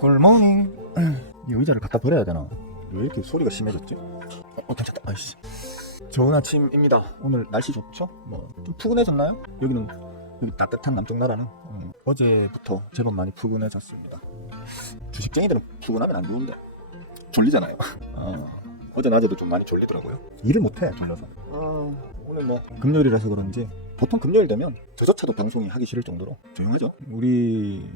굿모닝. 이 의자를 갖다 버려야 되나? 왜 이렇게 소리가 심해졌지? 괜찮다. 아이씨. 좋은 아침입니다. 오늘 날씨 좋죠? 좀 푸근해졌나요? 여기 따뜻한 남쪽 나라는 어제부터 제법 많이 푸근해졌습니다. 주식쟁이들은 푸근하면 안 좋은데 졸리잖아요. 어제 낮에도 좀 많이 졸리더라고요. 일을 못해 졸려서. 오늘 금요일이라서 그런지 보통 금요일 되면 저조차도 방송이 하기 싫을 정도로 조용하죠. 우리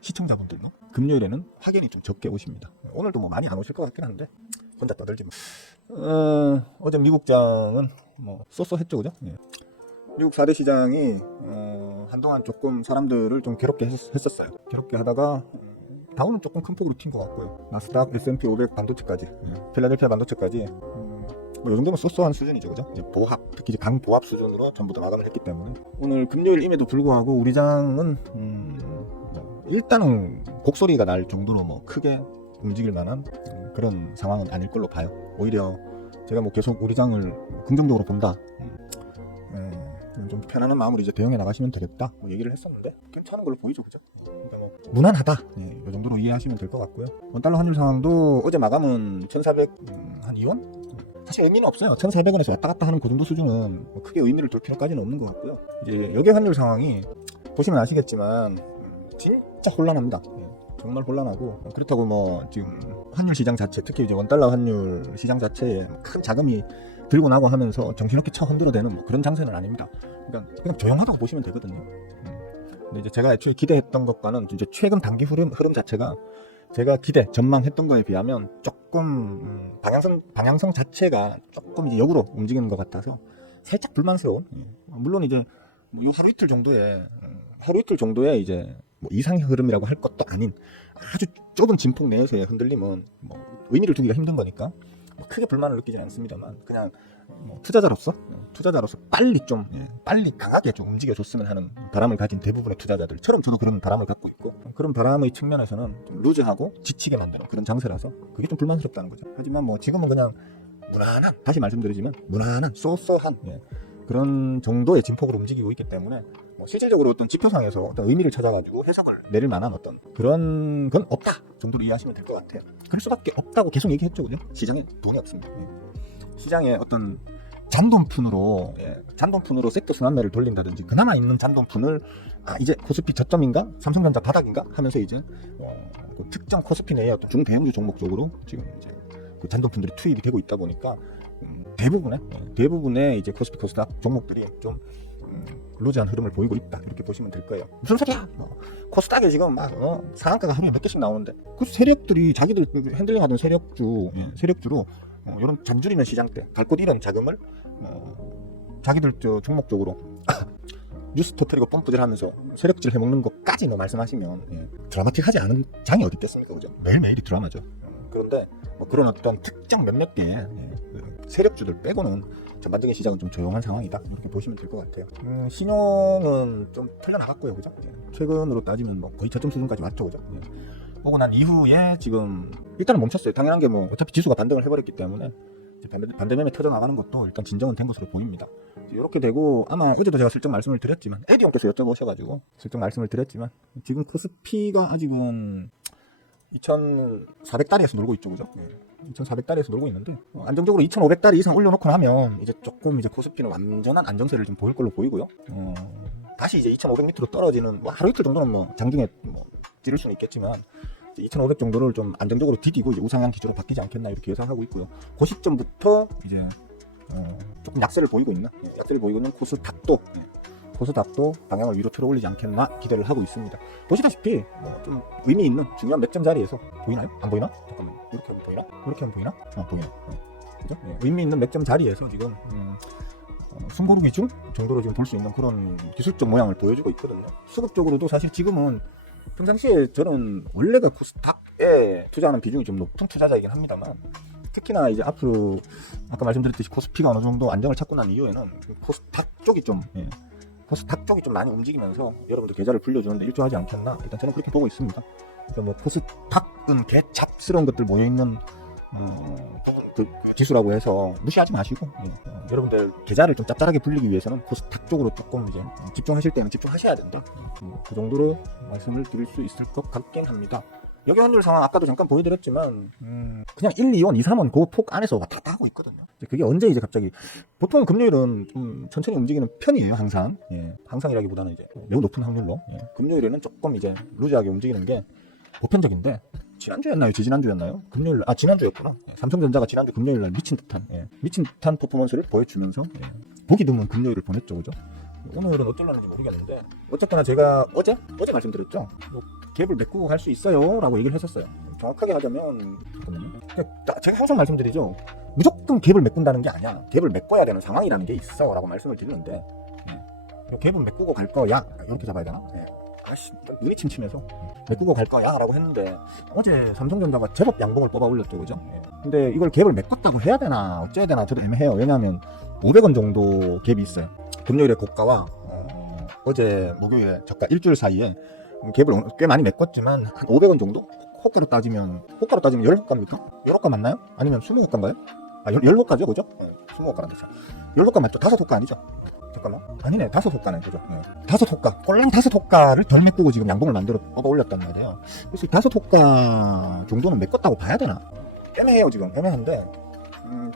시청자분들도 금요일에는 확연히 좀 적게 오십니다. 오늘도 많이 안 오실 것 같긴 한데 혼자 떠들지 어제 미국장은 쏘쏘했죠, 그죠? 예. 미국 4대 시장이 한동안 조금 사람들을 좀 괴롭게 했었어요. 괴롭게 하다가 다운은 조금 큰 폭으로 튄 것 같고요. 나스닥, S&P 500 반도체까지, 필라델피아 반도체까지 이 정도면 쏘쏘한 수준이죠, 그죠? 이제 보합, 특히 이제 강보합 수준으로 전부 다 마감을 했기 때문에 오늘 금요일임에도 불구하고 우리 장은 일단은 곡소리가 날 정도로 크게 움직일 만한 그런 상황은 아닐 걸로 봐요. 오히려 제가 계속 우리 장을 긍정적으로 본다. 좀 편안한 마음으로 이제 대응해 나가시면 되겠다. 얘기를 했었는데 괜찮은 걸로 보이죠, 그죠? 그러니까 무난하다. 이 정도로 이해하시면 될 것 같고요. 원달러 환율 상황도 어제 마감은 1,402원? 사실 의미는 없어요. 1,400원에서 왔다 갔다 하는 그 정도 수준은 크게 의미를 둘 필요까지는 없는 것 같고요. 이제 여기 환율 상황이 보시면 아시겠지만 진짜 혼란합니다. 정말 혼란하고, 그렇다고 지금 환율 시장 자체, 특히 이제 원달러 환율 시장 자체에 큰 자금이 들고 나고 하면서 정신없게 쳐 흔들어대는 그런 장세는 아닙니다. 그러니까 그냥 조용하다고 보시면 되거든요. 근데 이제 제가 애초에 기대했던 것과는 이제 최근 단기 흐름 자체가 제가 전망했던 거에 비하면 조금 방향성 자체가 조금 이제 역으로 움직이는 것 같아서 살짝 불만스러운. 물론 이제 요 하루 이틀 정도의 이제 이상 흐름이라고 할 것도 아닌 아주 좁은 진폭 내에서의 흔들림은 의미를 두기가 힘든 거니까 크게 불만을 느끼지는 않습니다만, 그냥 투자자로서 빨리 강하게 좀 움직여줬으면 하는 바람을 가진 대부분의 투자자들처럼 저도 그런 바람을 갖고 있고, 그런 바람의 측면에서는 좀 루즈하고 지치게 만드는 그런 장세라서 그게 좀 불만스럽다는 거죠. 하지만 지금은 그냥 무난한, 다시 말씀드리지만 무난한 쏘쏘한 그런 정도의 진폭으로 움직이고 있기 때문에 실질적으로 어떤 지표상에서 어떤 의미를 찾아가지고 해석을 내릴 만한 어떤 그런 건 없다 정도로 이해하시면 될 것 같아요. 그럴 수밖에 없다고 계속 얘기했죠, 그죠? 시장에 돈이 없습니다. 시장에 어떤 잔돈푼으로 섹터 순환매를 돌린다든지, 그나마 있는 잔돈푼을 이제 코스피 저점인가 삼성전자 바닥인가 하면서 이제 특정 코스피 내의 어떤 중대형주 종목 쪽으로 지금 이제 그 잔돈푼들이 투입이 되고 있다 보니까 대부분의 이제 코스피 코스닥 종목들이 좀 루즈한 흐름을 보이고 있다, 이렇게 보시면 될 거예요. 무슨 소리야? 코스닥에 지금 상한가가 하루에 몇 개씩 나오는데 그 세력들이 자기들 핸들링하던 세력주로 이런 잔줄이는 시장대 갈 곳 잃은 자금을 자기들 종목 쪽으로 뉴스 터뜨리고 펌프질하면서 세력질 해먹는 것까지 말씀하시면 드라마틱하지 않은 장이 어디 있겠습니까, 그죠? 매일매일이 드라마죠. 그런데 그런 어떤 특정 몇몇 개 세력주들 빼고는 전반적인 시장은 좀 조용한 상황이다, 이렇게 보시면 될 것 같아요. 신용은 좀 털려나갔고요, 그죠? 최근으로 따지면 거의 저점 수준까지 왔죠, 그죠? 오고 난 이후에 지금 일단은 멈췄어요. 당연한 게 어차피 지수가 반등을 해버렸기 때문에 반대매매 터져나가는 것도 일단 진정은 된 것으로 보입니다. 이렇게 되고, 아마 어제도 제가 슬쩍 말씀을 드렸지만, 에디 형께서 여쭤보셔가지고 슬쩍 말씀을 드렸지만, 지금 코스피가 아직은 2,400다리에서 놀고 있죠, 그죠? 2,400다리에서 놀고 있는데 안정적으로 2,500다리 이상 올려놓고 나면 이제 조금 이제 코스피는 완전한 안정세를 좀 보일 걸로 보이고요. 다시 이제 2,500 밑으로 떨어지는 하루 이틀 정도는 장중에 찌를 수는 있겠지만 2,500 정도를 좀 안정적으로 디디고 이제 우상향 기조로 바뀌지 않겠나, 이렇게 예상하고 있고요. 그 시점부터 이제 조금 약세를 보이고 있는 코스닥도 방향을 위로 틀어 올리지 않겠나 기대를 하고 있습니다. 보시다시피 좀 의미 있는 중요한 몇 점 자리에서 보이나요? 안 보이나? 잠깐만, 이렇게 하면 보이나? 이렇게 하면 보이나? 보이네. 그죠? 의미 있는 몇 점 자리에서 지금 숨고르기 중 정도로 지금 볼 수 있는 그런 기술적 모양을 보여주고 있거든요. 수급적으로도 사실 지금은 평상시에 저는 원래가 코스닥에 투자하는 비중이 좀 높은 투자자이긴 합니다만, 특히나 이제 앞으로 아까 말씀드렸듯이 코스피가 어느 정도 안정을 찾고 난 이후에는 코스닥 쪽이 좀 많이 움직이면서 여러분들 계좌를 불려주는데 일조하지 않겠나, 일단 저는 그렇게 보고 있습니다. 그러니까 코스닥은 개잡스러운 것들 모여있는 그 지수라고 해서 무시하지 마시고, 여러분들 계좌를 좀 짭짤하게 불리기 위해서는 코스닥 쪽으로 조금 이제 집중하실 때는 집중하셔야 된다. 그 정도로 말씀을 드릴 수 있을 것 같긴 합니다. 여기 환율 상황 아까도 잠깐 보여드렸지만 그냥 1, 2원, 2, 3원 그 폭 안에서 왔다 갔다 하고 있거든요. 그게 언제 이제 갑자기 보통 금요일은 좀 천천히 움직이는 편이에요. 항상 항상이라기보다는 이제 매우 높은 확률로 금요일에는 조금 이제 루즈하게 움직이는 게 보편적인데 지난주였나요? 지난주였나요? 금요일 지난주였구나. 삼성전자가 지난주 금요일날 미친 듯한 퍼포먼스를 보여주면서 보기 드문 금요일을 보냈죠, 그죠? 오늘은 어쩌려는지 모르겠는데 어쨌거나 제가 어제 말씀드렸죠. 뭐 갭을 메꾸고 갈 수 있어요 라고 얘기를 했었어요. 정확하게 하자면 제가 항상 말씀드리죠. 무조건 갭을 메꾼다는 게 아니야. 갭을 메꿔야 되는 상황이라는 게 있어 라고 말씀을 드리는데 갭은 메꾸고 갈 거야 이렇게 잡아야 되나? 눈이 침침해서 메꾸고 갈 거야 라고 했는데 어제 삼성전자가 제법 양봉을 뽑아 올렸죠, 그죠? 근데 이걸 갭을 메꿨다고 해야 되나 어째야 되나 저도 애매해요. 왜냐하면 500원 정도 갭이 있어요. 금요일에 고가와 어제 목요일에 저가 일주일 사이에 갭을 꽤 많이 메꿨지만 한 500원 정도? 호가로 따지면 10호가입니까? 10호가 맞나요? 아니면 20호가인가요? 10호가죠, 그죠? 20호가란 뜻이야. 10호가 맞죠? 5호가 아니죠? 잠깐만. 아니네, 5호가네, 그죠? 5호가. 꼴랑 5호가를 덜 메꾸고 지금 양봉을 만들어 뽑아 올렸단 말이에요. 그래서 5호가 정도는 메꿨다고 봐야 되나? 애매해요, 지금. 애매한데.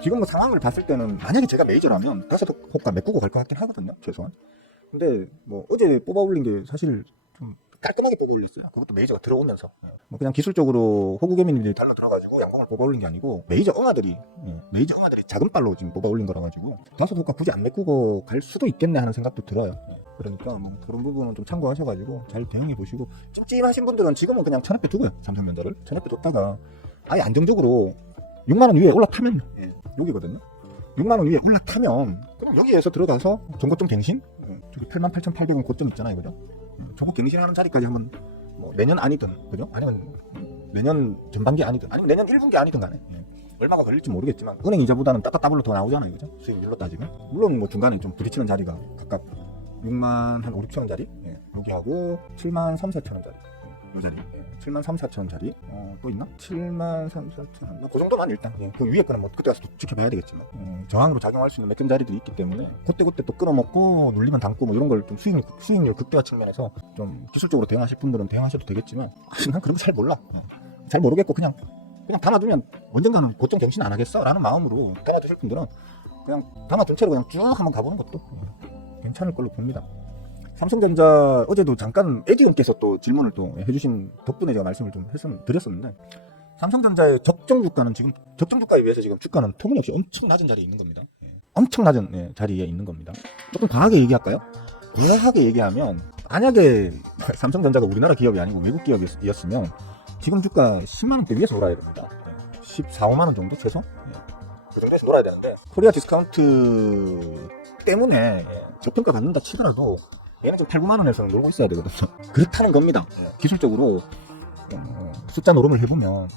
지금 뭐 상황을 봤을 때는 만약에 제가 메이저라면 5호가 메꾸고 갈 것 같긴 하거든요, 최소한. 근데 뭐 어제 뽑아 올린 게 사실 좀 깔끔하게 뽑아 올렸어요. 그것도 메이저가 들어오면서 뭐 그냥 기술적으로 호구개미님들이 달러 들어가지고 양봉을 뽑아 올린 게 아니고 메이저 응아들이 작은 발로 지금 뽑아 올린 거라 가지고 5호가 굳이 안 메꾸고 갈 수도 있겠네 하는 생각도 들어요. 그러니까 뭐 그런 부분은 좀 참고하셔가지고 잘 대응해 보시고 찜찜하신 분들은 지금은 그냥 1000원대 두고요. 삼성전자를 1000원대 뒀다가 아예 안정적으로 6만원 위에 올라타면 여기거든요. 6만원 위에 올라타면 그럼 여기에서 들어가서 전고점 갱신? 저기 88,800원 고점 있잖아요, 그죠? 저거 갱신하는 자리까지 한번 뭐 내년 아니든, 그죠? 아니면 내년 전반기 아니든, 아니면 내년 1분기 아니든 간에 얼마가 걸릴지 모르겠지만 은행 이자보다는 따따따블로 더 나오잖아요, 그죠? 수익률로 따지면. 물론 뭐 중간에 좀 부딪히는 자리가 각각 6만 한 5, 6천원짜리 여기하고 7만 3, 4천원짜리 이 자리 7만 3, 4천원짜리 또 있나? 7만 3, 4천원 뭐 그 정도만 일단 그 위에 거는 뭐 그때 가서 또 지켜봐야 되겠지만 저항으로 작용할 수 있는 몇 점 자리들이 있기 때문에 그때 또 끊어먹고 눌리면 담고 뭐 이런 걸 좀 수익률 극대화 측면에서 좀 기술적으로 대응하실 분들은 대응하셔도 되겠지만 난 그런 거 잘 몰라. 잘 모르겠고 그냥 담아두면 언젠가는 고점 갱신 안 하겠어 라는 마음으로 담아두실 분들은 그냥 담아둔 채로 그냥 쭉 한번 가보는 것도 괜찮을 걸로 봅니다. 삼성전자 어제도 잠깐 에디온께서 또 질문을 또 해주신 덕분에 제가 말씀을 좀 드렸었는데 삼성전자의 적정 주가는 지금 적정 주가에 비해서 지금 주가는 터무니없이 엄청 낮은 자리에 있는 겁니다. 엄청 낮은 자리에 있는 겁니다. 조금 과하게 얘기할까요? 과하게 얘기하면 만약에 삼성전자가 우리나라 기업이 아니고 외국 기업이었으면 지금 주가 10만원대 위에서 놀아야 됩니다. 14, 5만원 정도 최소? 그 정도에서 놀아야 되는데 코리아 디스카운트 때문에 저평가 받는다 치더라도 얘는 좀 8, 9만원에서는 놀고 있어야 되거든요. 그렇다는 겁니다. 기술적으로 숫자 노름을 해보면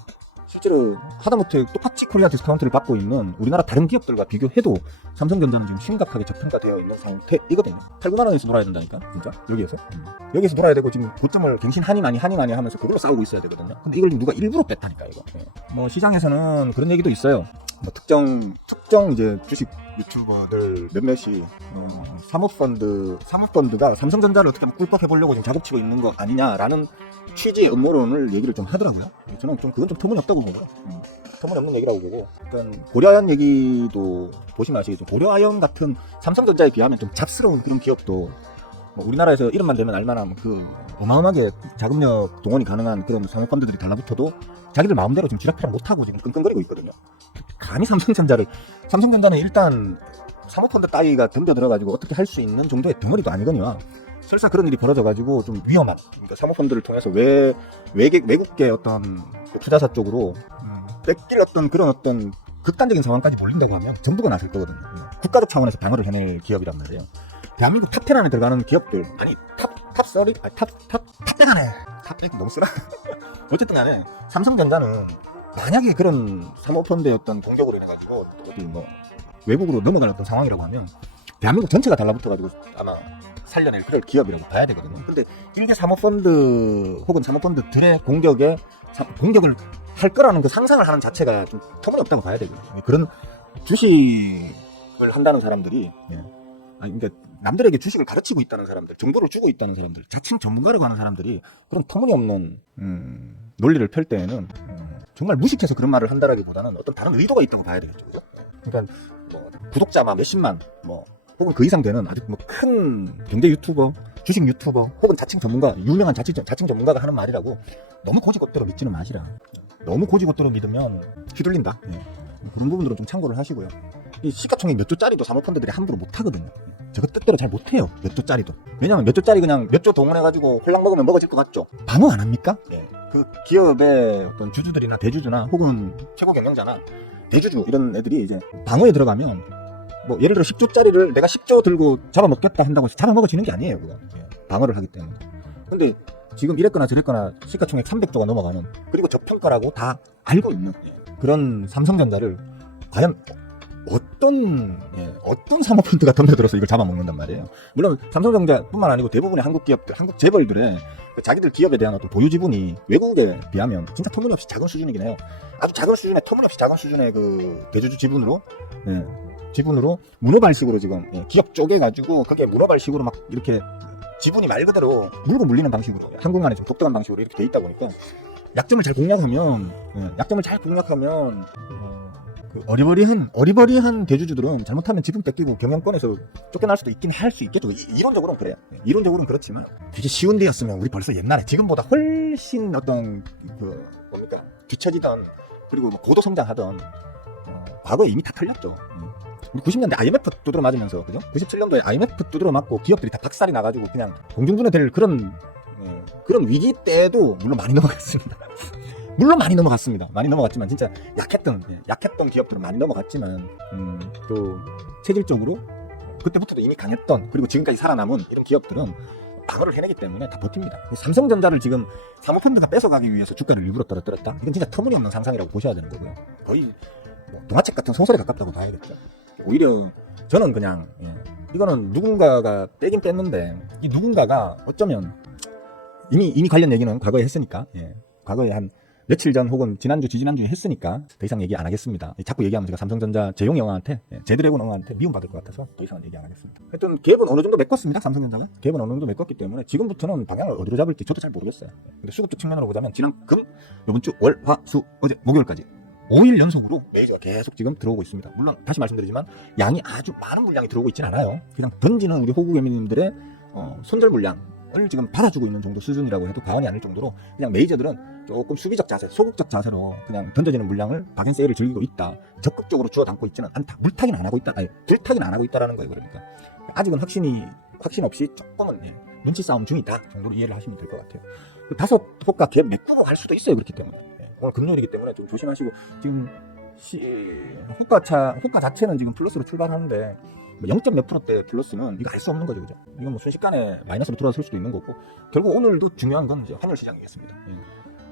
실제로 하다못해 똑같이 코리아 디스카운트를 받고 있는 우리나라 다른 기업들과 비교해도 삼성전자는 지금 심각하게 저평가되어 있는 상태이거든요. 8, 9만원에서 놀아야 된다니까 진짜 여기에서 놀아야 되고 지금 고점을 갱신하니 마니 하면서 그걸로 싸우고 있어야 되거든요. 근데 이걸 누가 일부러 뺐다니까 이거. 뭐 시장에서는 그런 얘기도 있어요. 뭐 특정 이제 주식 유튜버들 몇몇이 사모펀드가 삼성전자를 어떻게 꿀꺽해 보려고 지금 작업치고 있는 거 아니냐라는 취지의 음모론을 얘기를 좀 하더라고요. 저는 좀 그건 좀 터무니없다고 보고요. 터무니없는 얘기라고 보고, 일단 고려아연 얘기도 보시면 아시겠죠. 고려아연 같은 삼성전자에 비하면 좀 잡스러운 그런 기업도 뭐 우리나라에서 이름만 대면 알만한 그 어마어마하게 자금력 동원이 가능한 그런 사모펀드들이 달라붙어도 자기들 마음대로 지금 쥐락펴락 못하고 지금 끙끙거리고 있거든요. 감히 삼성전자는 일단 사모펀드 따위가 덤벼들어가지고 어떻게 할 수 있는 정도의 덩어리도 아니거니와 설사 그런 일이 벌어져가지고 좀 위험한, 그러니까 사모펀드를 통해서 외국계 어떤 투자사 쪽으로 뺏길 그런 극단적인 상황까지 몰린다고 하면 전부가 나설 거거든요. 국가적 차원에서 방어를 해낼 기업이란 말이에요. 대한민국 탑10 안에 들어가는 기업들, 아니 탑10, 탑100 안에, 탑100 너무 쓰라. 어쨌든 간에 삼성전자는 만약에 그런 사모펀드의 어떤 공격으로 인해가지고 어디 뭐 외국으로 넘어가는 어떤 상황이라고 하면 대한민국 전체가 달라붙어가지고 아마 살려낼 그럴 기업이라고 봐야 되거든요. 근데 일개 사모펀드 혹은 사모펀드들의 공격을 할 거라는 그 상상을 하는 자체가 좀 터무니없다고 봐야 되거든요. 그런 주식을 한다는 사람들이, 그러니까 남들에게 주식을 가르치고 있다는 사람들, 정보를 주고 있다는 사람들, 자칭 전문가라고 하는 사람들이 그런 터무니없는 논리를 펼 때에는 정말 무식해서 그런 말을 한다라기보다는 어떤 다른 의도가 있다고 봐야 되겠죠, 그죠? 그러니까 뭐 구독자 막 몇십만 뭐 혹은 그 이상 되는 아주 뭐 큰 경제 유튜버, 주식 유튜버 혹은 자칭 전문가, 유명한 자칭 전문가가 하는 말이라고 너무 고지것대로 믿지는 마시라. 너무 고지것대로 믿으면 휘둘린다. 예. 그런 부분들은 좀 참고를 하시고요. 이 시가총액 몇 조짜리도 사모펀드들이 함부로 못 하거든요. 저거 뜻대로 잘 못해요. 몇 조짜리도. 왜냐면 몇 조짜리 그냥 몇 조 동원해가지고 홀랑 먹으면 먹어질 것 같죠? 방어 안 합니까? 예. 그 기업의 어떤 주주들이나 대주주나 혹은 최고 경영자나 대주주 이런 애들이 이제 방어에 들어가면 뭐 예를 들어 10조짜리를 내가 10조 들고 잡아먹겠다 한다고 해서 잡아먹어지는 게 아니에요. 그거. 예. 방어를 하기 때문에. 근데 지금 이랬거나 저랬거나 시가총액 300조가 넘어가는 그리고 저평가라고 다 알고 있는 그런 삼성전자를 과연 어떤 사모펀드가 덤벼들어서 이걸 잡아먹는단 말이에요. 물론 삼성전자뿐만 아니고 대부분의 한국 기업들, 한국 재벌들의 자기들 기업에 대한 어떤 보유 지분이 외국에 비하면 진짜 터무니없이 작은 수준이긴 해요. 아주 작은 수준의 터무니없이 작은 수준의 그 대주주 지분으로 지분으로 문어발식으로 지금 기업 쪼개가지고 그게 문어발식으로 막 이렇게 지분이 말 그대로 물고 물리는 방식으로 한국만의 좀 독특한 방식으로 이렇게 돼 있다 보니까 약점을 잘 공략하면 그 어리버리한 대주주들은 잘못하면 지분 뺏기고 경영권에서 쫓겨날 수도 있긴 할 수 있겠죠. 이론적으로는 그래요. 이론적으로는 그렇지만 되게 쉬운 데였으면 우리 벌써 옛날에 지금보다 훨씬 어떤 그 뭡니까 뒤처지던 그리고 뭐 고도 성장하던 과거에 이미 다 털렸죠. 우리 90년대 IMF 두드러 맞으면서 그죠? 97년도에 IMF 두드러 맞고 기업들이 다 박살이 나가지고 그냥 공중분해될 그런 위기 때에도 물론 많이 넘어갔습니다. 많이 넘어갔지만 진짜 약했던 기업들은 많이 넘어갔지만 또 체질적으로 그때부터도 이미 강했던 그리고 지금까지 살아남은 이런 기업들은 방어를 해내기 때문에 다 버팁니다. 삼성전자를 지금 사모펀드가 뺏어가기 위해서 주가를 일부러 떨어뜨렸다? 이건 진짜 터무니없는 상상이라고 보셔야 되는 거고요. 거의 뭐 동화책 같은 소설에 가깝다고 봐야겠죠. 오히려 저는 그냥 이거는 누군가가 빼긴 뺐는데 이 누군가가 어쩌면 이미 관련 얘기는 과거에 했으니까 과거에 한 며칠 전 혹은 지난주 지지난주에 했으니까 더 이상 얘기 안 하겠습니다. 자꾸 얘기하면 제가 삼성전자 재용이 형한테 제드래곤 형한테 미움받을 것 같아서 더 이상은 얘기 안 하겠습니다. 하여튼 갭은 어느 정도 메꿨습니다. 삼성전자가 갭은 어느 정도 메꿨기 때문에 지금부터는 방향을 어디로 잡을지 저도 잘 모르겠어요. 근데 수급적 측면으로 보자면 지난 금, 이번 주 월, 화, 수, 어제 목요일까지 5일 연속으로 매니저가 계속 지금 들어오고 있습니다. 물론 다시 말씀드리지만 양이 아주 많은 물량이 들어오고 있진 않아요. 그냥 던지는 우리 호구개미님들의 손절 물량을 지금 받아주고 있는 정도 수준이라고 해도 과언이 아닐 정도로 그냥 메이저들은 조금 수비적 자세, 소극적 자세로 그냥 던져지는 물량을 박앤세일을 즐기고 있다. 적극적으로 주워 담고 있지는 않다. 불타기는 안 하고 있다. 아니, 불타기는 안 하고 있다라는 거예요. 그러니까 아직은 확신 없이 조금은 눈치 싸움 중이다 정도로 이해를 하시면 될 것 같아요. 다섯 호가 갭 메꾸고 갈 수도 있어요. 그렇기 때문에 오늘 금요일이기 때문에 좀 조심하시고 지금 호가 자체는 지금 플러스로 출발하는데 0. 몇 %대 플러스는 이거 알 수 없는 거죠, 그죠? 이건 뭐 순식간에 마이너스로 들어설 수도 있는 거고 결국 오늘도 중요한 건 이제 환율 시장이겠습니다.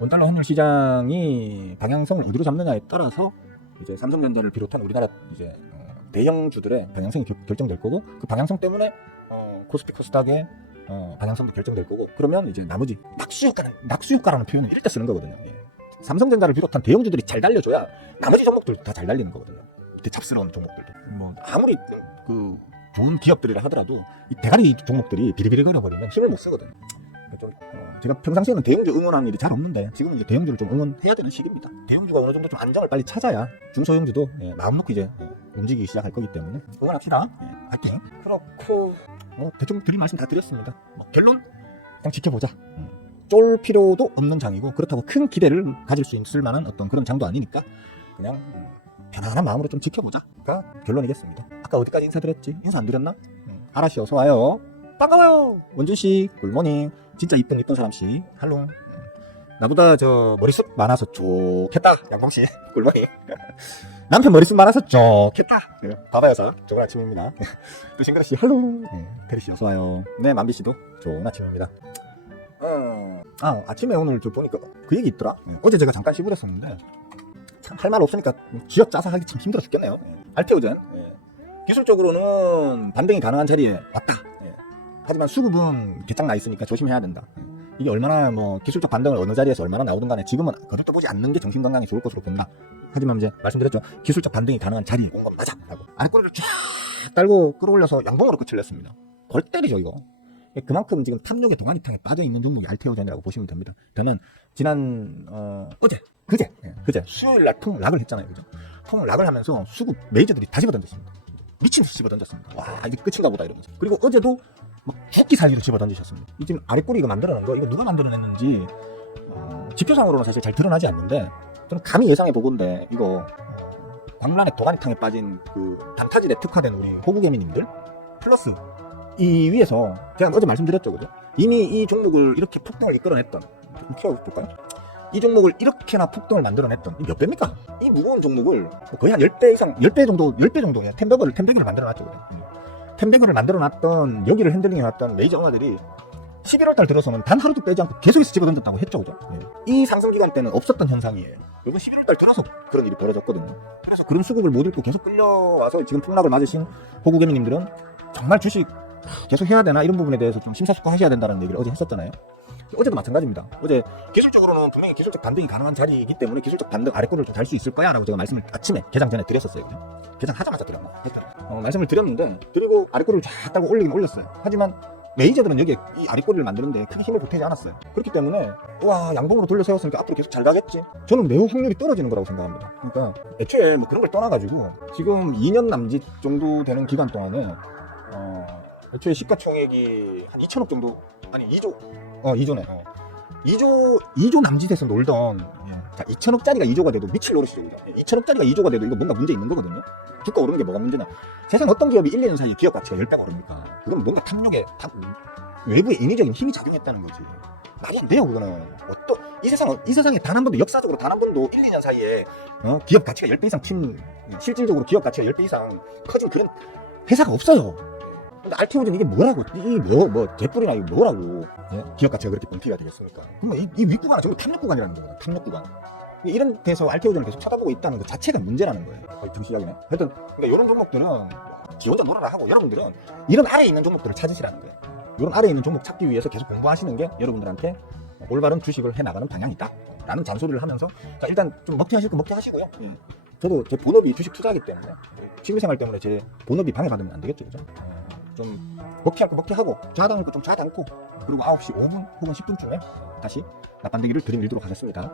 원달러 환율 시장이 방향성을 어디로 잡느냐에 따라서 이제 삼성전자를 비롯한 우리나라 이제 대형주들의 방향성이 결정될 거고 그 방향성 때문에 코스피 코스닥의 방향성도 결정될 거고 그러면 이제 나머지 낙수효과라는 표현을 이럴 때 쓰는 거거든요. 삼성전자를 비롯한 대형주들이 잘 달려줘야 나머지 종목들도 다 잘 달리는 거거든요. 이때 잡스러운 종목들도 뭐 아무리 그 좋은 기업들이라 하더라도 이 대가리 종목들이 비리비리 거려버리면 힘을 못 쓰거든요. 좀 제가 평상시에는 대형주 응원하는 일이 잘 없는데 지금은 이제 대형주를 좀 응원해야 되는 시기입니다. 대형주가 어느 정도 좀 안정을 빨리 찾아야 중소형주도 마음 놓고 이제 움직이기 시작할 거기 때문에 응원합시다. 화이팅. 그렇고 뭐 대충 드린 말씀 다 드렸습니다. 뭐 결론 그냥 지켜보자. 쫄 필요도 없는 장이고 그렇다고 큰 기대를 가질 수 있을 만한 어떤 그런 장도 아니니까 그냥 편안한 마음으로 좀 지켜보자가 결론이겠습니다. 아까 어디까지 인사드렸지? 인사 안 드렸나? 아라씨 어서와요. 반가워요. 원준씨 굿모닝. 진짜 이쁜 사람씨 할롱. 나보다 저 머리숱 많아서 좋겠다. 양봉씨 굿모닝. 남편 머리숱 많아서 좋겠다. 봐봐요 저 좋은 아침입니다. 또 싱그라씨 할롱. 테리씨 어서와요. 네 만비씨도 좋은 아침입니다. 아침에 오늘 저 보니까 그 얘기 있더라. 어제 제가 잠깐 씹으렸었는데 참 할 말 없으니까 쥐어 짜서 하기 참 힘들어 죽겠네요. 알테오젠 기술적으로는 반등이 가능한 자리에 왔다. 하지만 수급은 개짝 나 있으니까 조심해야 된다. 이게 얼마나 뭐 기술적 반등을 어느 자리에서 얼마나 나오든 간에 지금은 거들떠 보지 않는 게 정신 건강에 좋을 것으로 본다. 하지만 이제 말씀드렸죠. 기술적 반등이 가능한 자리에 온 건 맞아. 라고. 아랫꼬리를 쫙 달고 끌어올려서 양봉으로 끝을 냈습니다. 골 때리죠 이거. 그만큼 지금 탐욕의 동아리탕에 빠져 있는 종목이 알테오젠이라고 보시면 됩니다. 저는 지난 그제 수요일 날 통락을 했잖아요, 그죠? 통락을 하면서 수급 메이저들이 다 집어던졌습니다. 미친 듯이 집어던졌습니다. 와, 이게 끝인가 보다 이러면서. 그리고 어제도 막 죽기 살기로 집어던지셨습니다. 이 지금 아랫꼬리 이거 만들어낸 거 이거 누가 만들어냈는지 지표상으로는 사실 잘 드러나지 않는데 저는 감히 예상해 보건데 이거 광란의 동아리탕에 빠진 그 단타질에 특화된 우리 호구개미님들 플러스 이 위에서 제가 어제 말씀드렸죠, 그죠? 이미 이 종목을 이렇게 폭등을 이끌어냈던, 좀 키워볼까요? 이 종목을 이렇게나 폭등을 만들어냈던 몇 배입니까? 이 무거운 종목을 거의 한 10배 이상, 10배 정도의 템베그를 만들어놨죠, 그죠? 템베그를 만들어놨던, 여기를 핸들링해놨던 메이저 엉아들이 11월달 들어서는 단 하루도 빼지 않고 계속해서 집어던졌다고 했죠, 그죠? 이 상승 기간 때는 없었던 현상이에요. 이건 11월달 들어서 그런 일이 벌어졌거든요. 그래서 그런 수급을 못 읽고 계속 끌려와서 지금 폭락을 맞으신 호구개미님들은 정말 주식 계속 해야 되나 이런 부분에 대해서 좀 심사숙고하셔야 된다는 얘기를 어제 했었잖아요. 어제도 마찬가지입니다. 어제 기술적으로는 분명히 기술적 반등이 가능한 자리이기 때문에 기술적 반등 아래꼬리를 좀 달 수 있을 거야 라고 제가 말씀을 아침에 개장 전에 드렸었어요. 그죠? 개장하자마자 드렸나? 말씀을 드렸는데 그리고 아래꼬리를 쫙 따고 올리긴 올렸어요. 하지만 메이저들은 여기에 이 아랫꼬리를 만드는데 크게 힘을 보태지 않았어요. 그렇기 때문에 와, 양봉으로 돌려 세웠으니까 앞으로 계속 잘 가겠지. 저는 매우 확률이 떨어지는 거라고 생각합니다. 그러니까 애초에 뭐 그런 걸 떠나가지고 지금 2년 남짓 정도 되는 기간 동안에 애초에 시가총액이 한 2천억 정도, 아니 2조네. 2조 남짓에서 놀던, 자, 2천억짜리가 2조가 돼도 미칠 노릇이죠. 2천억짜리가 2조가 돼도 이거 뭔가 문제 있는 거거든요. 주가 오르는 게 뭐가 문제냐. 세상 어떤 기업이 1, 2년 사이에 기업 가치가 10배가 오릅니까? 그건 뭔가 외부의 인위적인 힘이 작용했다는 거지. 말이 안 돼요, 그거는. 이 세상에 단 한 번도, 역사적으로 단 한 번도 1, 2년 사이에 기업 가치가 10배 이상 실질적으로 기업 가치가 10배 이상 커진 그런 회사가 없어요. 근데 알테오젠 이게 뭐라고? 개뿔이나 이거 뭐라고? 기업 가치가 그렇게 bon피가 되겠습니까? 그러면 이 윗구간은 전부 탐욕 구간이라는 거예요. 탐욕 구간. 이런 데서 알테오젠을 계속 쳐다보고 있다는 것 자체가 문제라는 거예요. 거의 등시작이네. 하여튼, 그러니까 이런 종목들은 지 혼자 놀아라 하고 여러분들은 이런 아래에 있는 종목들을 찾으시라는 거예요. 이런 아래에 있는 종목 찾기 위해서 계속 공부하시는 게 여러분들한테 올바른 주식을 해나가는 방향이다 라는 잔소리를 하면서 자, 일단 좀 먹튀하실 거 먹튀하시고요. 저도 제 본업이 주식 투자하기 때문에 취미생활 때문에 제 본업이 방해받으면 안 되겠죠, 그죠? 좀 먹튀할 거 먹튀하고 좌담을 거 좀 좌담고 그리고 9시 5분 혹은 10분쯤에 다시 납반대기를 들이밀도록 하겠습니다.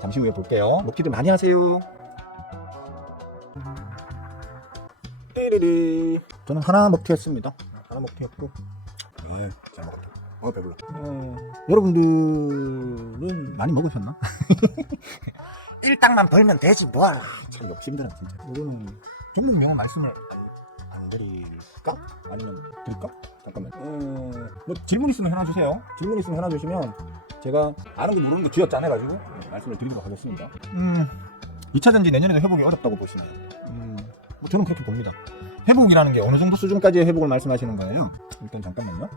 잠시 후에 볼게요. 먹튀들 많이 하세요. 띠리리. 저는 하나 먹튀했습니다. 하나 먹튀했고 잘 먹었다. 배불러. 여러분들은 많이 먹으셨나? 일당만 벌면 되지 뭐. 참 욕심드네 진짜. 이거는 종목 명함 말씀을 안 드릴까? 아니면 드릴까? 잠깐만. 뭐 질문 있으면 해놔 주세요. 질문 있으면 해놔 주시면 제가 아는 거 모르는 거 쥐어 짜내가지고 말씀을 드리도록 하겠습니다. 2차전지 내년에도 회복이 어렵다고 보시나요? 뭐 저는 그렇게 봅니다. 회복이라는 게 어느 정도 수준까지의 회복을 말씀하시는 거예요? 일단 잠깐만요.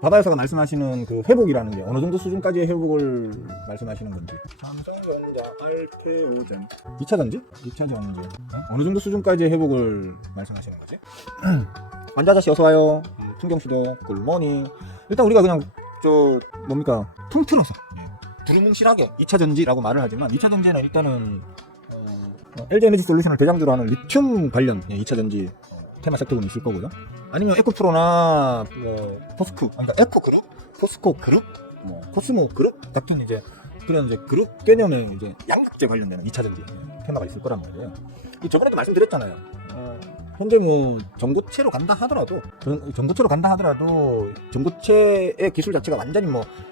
바다에서가 말씀하시는 그 회복이라는 게 어느 정도 수준까지의 회복을 말씀하시는 건지. 삼성전자, 알테오젠, 2차전지? 2차전지. 어느 정도 수준까지의 회복을 말씀하시는 거지? 완자자씨 어서와요. 풍경씨도 굿모닝. 일단 우리가 그냥 통틀어서 두루뭉실하게 2차전지라고 말을 하지만 2차전지는 일단은 LG에너지솔루션을 대장주로 하는 리튬 관련 2차전지 테마 섹터군이 있을 거고요. 아니면 에코프로나 포스코, 그러니까 에코그룹, 포스코 그룹, 코스모 그룹 같은 그런 그룹 개념의 양극재 관련되는 2차전지 테마가 있을 거란 말이에요. 저번에도 말씀드렸잖아요. 현재 전고체로 간다 하더라도 전고체의 기술 자체가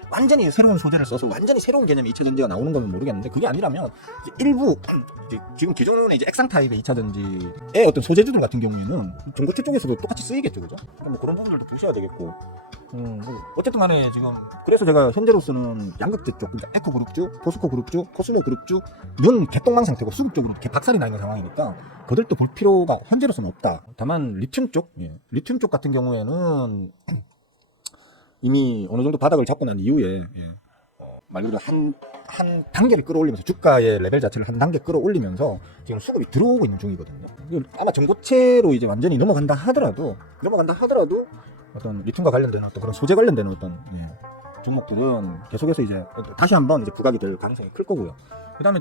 완전히 새로운 소재를 써서 완전히 새로운 개념의 2차전지가 나오는 건 모르겠는데, 그게 아니라면 일부 지금 기존의 액상 타입의 2차전지의 어떤 소재주들 같은 경우에는 전고체 쪽에서도 똑같이 쓰이겠죠, 그죠? 그러니까 그런 부분들도 보셔야 되겠고, 어쨌든 간에 지금 그래서 제가 현재로서는 양극재 쪽, 그러니까 에코그룹주, 포스코 그룹주, 코스모 그룹주는 개똥망 상태고 수급적으로 개박살이 나 있는 상황이니까 그들도 볼 필요가 현재로서는 없다. 다만 리튬 쪽 같은 경우에는 이미 어느 정도 바닥을 잡고 난 이후에 말 그대로 한 단계를 끌어올리면서 주가의 레벨 자체를 한 단계 끌어올리면서 지금 수급이 들어오고 있는 중이거든요. 아마 전고체로 완전히 넘어간다 하더라도 어떤 리튬과 관련된 어떤 그런 소재 관련된 어떤 종목들은 계속해서 다시 한번 부각이 될 가능성이 클 거고요. 그 다음에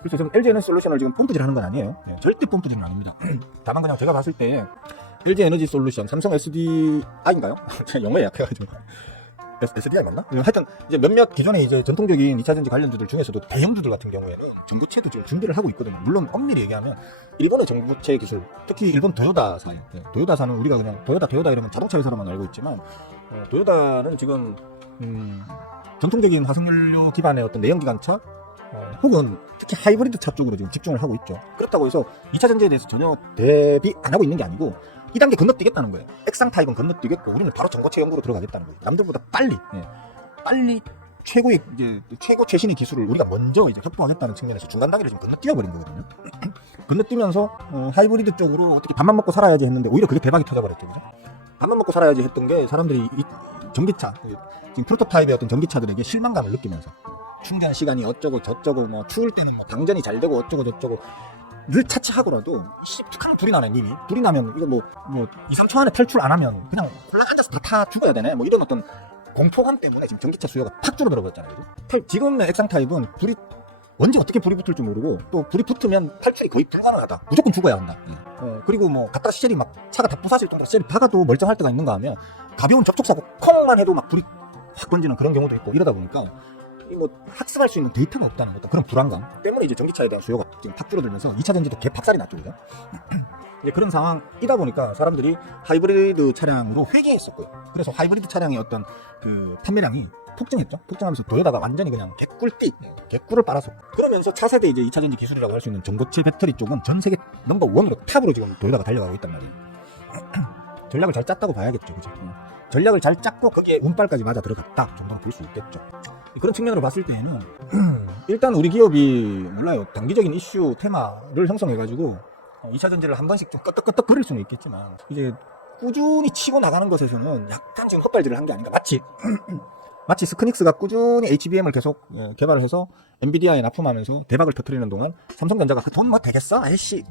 그래서 LG에너지솔루션을 지금 펌프질 하는 건 아니에요. 절대 펌프질은 아닙니다. 다만 그냥 제가 봤을 때 LG 에너지 솔루션, 삼성 SDI인가요? 제가 영어에 약해가지고. SDI 맞나? 하여튼 이제 몇몇 기존의 이제 전통적인 2차전지 관련주들 중에서도 대형주들 같은 경우에는 전고체도 지금 준비를 하고 있거든요. 물론 엄밀히 얘기하면 일본의 전고체 기술, 특히 일본 도요다사예요. 도요다사는 우리가 그냥 도요다 이러면 자동차 회사로만 알고 있지만 도요다는 지금 전통적인 화석연료 기반의 어떤 내연기관차 혹은 특히 하이브리드 차 쪽으로 지금 집중을 하고 있죠. 그렇다고 해서 2차전지에 대해서 전혀 대비 안 하고 있는 게 아니고 2단계 건너뛰겠다는 거예요. 액상 타입은 건너뛰겠고 우리는 바로 전고체 연구로 들어가겠다는 거예요. 남들보다 빨리 최고 최신의 기술을 우리가 먼저 이제 확보하겠다는 측면에서 중간 단계를 지금 건너뛰어 버린 거거든요. 건너뛰면서 하이브리드 쪽으로 어떻게 밥만 먹고 살아야지 했는데 오히려 그게 대박이 터져버렸죠. 그죠? 밥만 먹고 살아야지 했던 게 사람들이 이 전기차 지금 프로토타입의 어떤 전기차들에게 실망감을 느끼면서 충전 시간이 어쩌고 저쩌고 뭐 추울 때는 뭐 방전이 잘 되고 어쩌고 저쩌고 늘 차치하고라도 툭하면 불이 나네. 이미 불이 나면 이거 뭐 2, 3초 안에 탈출 안 하면 그냥 홀라 앉아서 다 타 죽어야 되네. 뭐 이런 어떤 공포감 때문에 지금 전기차 수요가 팍 줄어들어 버렸잖아요. 지금의 액상 타입은 불이 언제 어떻게 불이 붙을지 모르고 또 불이 붙으면 탈출이 거의 불가능하다. 무조건 죽어야 한다. 그리고 뭐 갖다 시절이 막 차가 다 부사질 정도로 시절이 박아도 멀쩡할 때가 있는가 하면 가벼운 접촉사고 콩만 해도 막 불이 확 번지는 그런 경우도 있고 이러다 보니까 뭐 학습할 수 있는 데이터가 없다는 것도 그런 불안감 때문에 이제 전기차에 대한 수요가 지금 확 줄어들면서 2차 전지도 개박살이 났죠. 그죠? 이제 그런 상황이다 보니까 사람들이 하이브리드 차량으로 회귀했었고요. 그래서 하이브리드 차량의 어떤 그 판매량이 폭증했죠. 폭증하면서 도요다가 완전히 그냥 개꿀을 빨아서 그러면서 차세대 이제 2차 전지 기술이라고 할 수 있는 전고체 배터리 쪽은 전 세계 넘버 원으로 탑으로 지금 도요다가 달려가고 있단 말이에요. 전략을 잘 짰다고 봐야겠죠. 그죠? 전략을 잘 짰고 거기에 운빨까지 맞아 들어갔다 정도는 볼 수 있겠죠. 그런 측면으로 봤을 때에는 일단 우리 기업이 몰라요. 단기적인 이슈 테마를 형성해가지고 2차 전지를 한 번씩 좀 끄떡끄떡 거릴 수는 있겠지만 이제 꾸준히 치고 나가는 것에서는 약간 지금 헛발질을 한 게 아닌가. 마치 스크닉스가 꾸준히 HBM을 계속 개발을 해서 엔비디아에 납품하면서 대박을 터뜨리는 동안 삼성전자가 돈 뭐 되겠어? 아이씨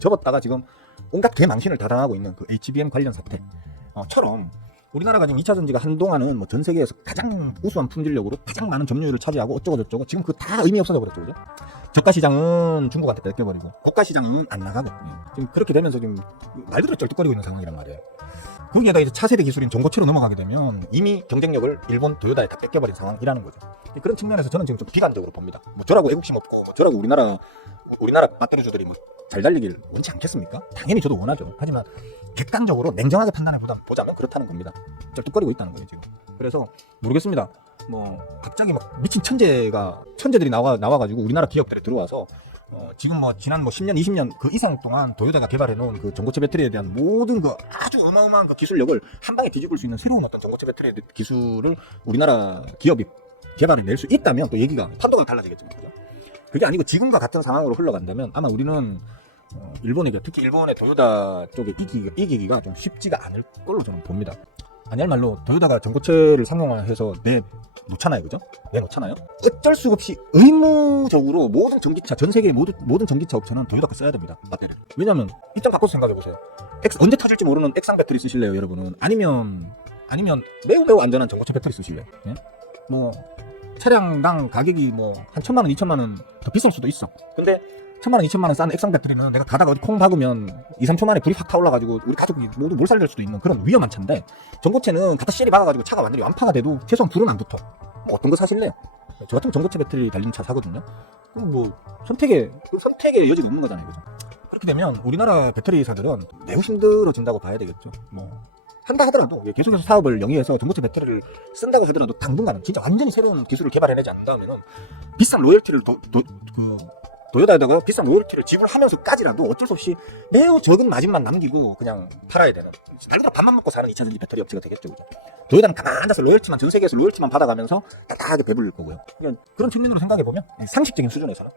접었다가 지금 온갖 개망신을 다 당하고 있는 그 HBM 관련 사태처럼 우리나라가 지금 2차 전지가 한동안은 뭐 전 세계에서 가장 우수한 품질력으로 가장 많은 점유율을 차지하고 어쩌고 저쩌고 지금 그거 다 의미 없어져 버렸죠. 그죠? 저가 시장은 중국한테 뺏겨버리고 고가 시장은 안 나가고 지금 그렇게 되면서 지금 말 그대로 쩔뚝거리고 있는 상황이란 말이에요. 거기에다 이제 차세대 기술인 전고체로 넘어가게 되면 이미 경쟁력을 일본 도요다에 다 뺏겨버린 상황이라는 거죠. 그런 측면에서 저는 지금 좀 비관적으로 봅니다. 뭐 저라고 애국심 없고 뭐 저라고 우리나라 배터리주들이 뭐 잘 달리길 원치 않겠습니까? 당연히 저도 원하죠. 하지만 객관적으로 냉정하게 판단해 보자면 그렇다는 겁니다. 쩔뚝거리고 있다는 거예요 지금. 그래서 모르겠습니다. 뭐 갑자기 막 미친 천재들이 나와가지고 우리나라 기업들에 들어와서 지금 뭐 지난 뭐 10년 20년 그 이상 동안 도요다가 개발해 놓은 그 전고체 배터리에 대한 모든 그 아주 어마어마한 그 기술력을 한 방에 뒤집을 수 있는 새로운 어떤 전고체 배터리 기술을 우리나라 기업이 개발을 낼 수 있다면 또 얘기가 판도가 달라지겠죠. 그죠? 그게 아니고 지금과 같은 상황으로 흘러간다면 아마 우리는 일본에게 특히 일본의 도요다 쪽에 이기기가 좀 쉽지가 않을 걸로 저는 봅니다. 아니 할 말로 도요다가 전고체를 상용화해서 내놓잖아요. 그죠? 내놓잖아요. 어쩔 수 없이 의무적으로 모든 전기차 전 세계의 모든 전기차 업체는 도요다 거 써야 됩니다. 배터리를. 왜냐면 입장 바꿔서 생각해 보세요. 언제 터질지 모르는 액상 배터리 쓰실래요, 여러분은? 아니면 매우 안전한 전고체 배터리 쓰실래요? 예? 뭐 차량당 가격이 뭐 한 1,000만 원, 2,000만 원 더 비쌀 수도 있어. 근데 1,000만 원, 2,000만 원 싼 액상 배터리는 내가 가다가 어디 콩 박으면 2, 3초 만에 불이 확 타올라가지고 우리 가족이 모두 몰살될 수도 있는 그런 위험한 차인데 전고체는 갖다 시리 박아가지고 차가 완전히 완파가 돼도 최소한 불은 안 붙어. 뭐 어떤 거 사실래요? 저 같은 전고체 배터리 달린 차 사거든요. 그럼 뭐 선택의 여지가 없는 거잖아요. 그죠? 그렇게 되면 우리나라 배터리사들은 매우 힘들어진다고 봐야 되겠죠. 뭐 한다 하더라도 계속해서 사업을 영위해서 전고체 배터리를 쓴다고 하더라도 당분간은 진짜 완전히 새로운 기술을 개발해내지 않는다면은 비싼 로열티를 도요다에다가 비싼 로열티를 지불하면서까지라도 어쩔 수 없이 매우 적은 마진만 남기고 그냥 팔아야 되는 말 그대로 밥만 먹고 사는 2차전지 배터리 업체가 되겠죠. 그죠? 도요다는 가만히 앉아서 로열티만 전 세계에서 로열티만 받아가면서 따뜻하게 배불릴 거고요. 그런 측면으로 생각해보면 상식적인 수준에서는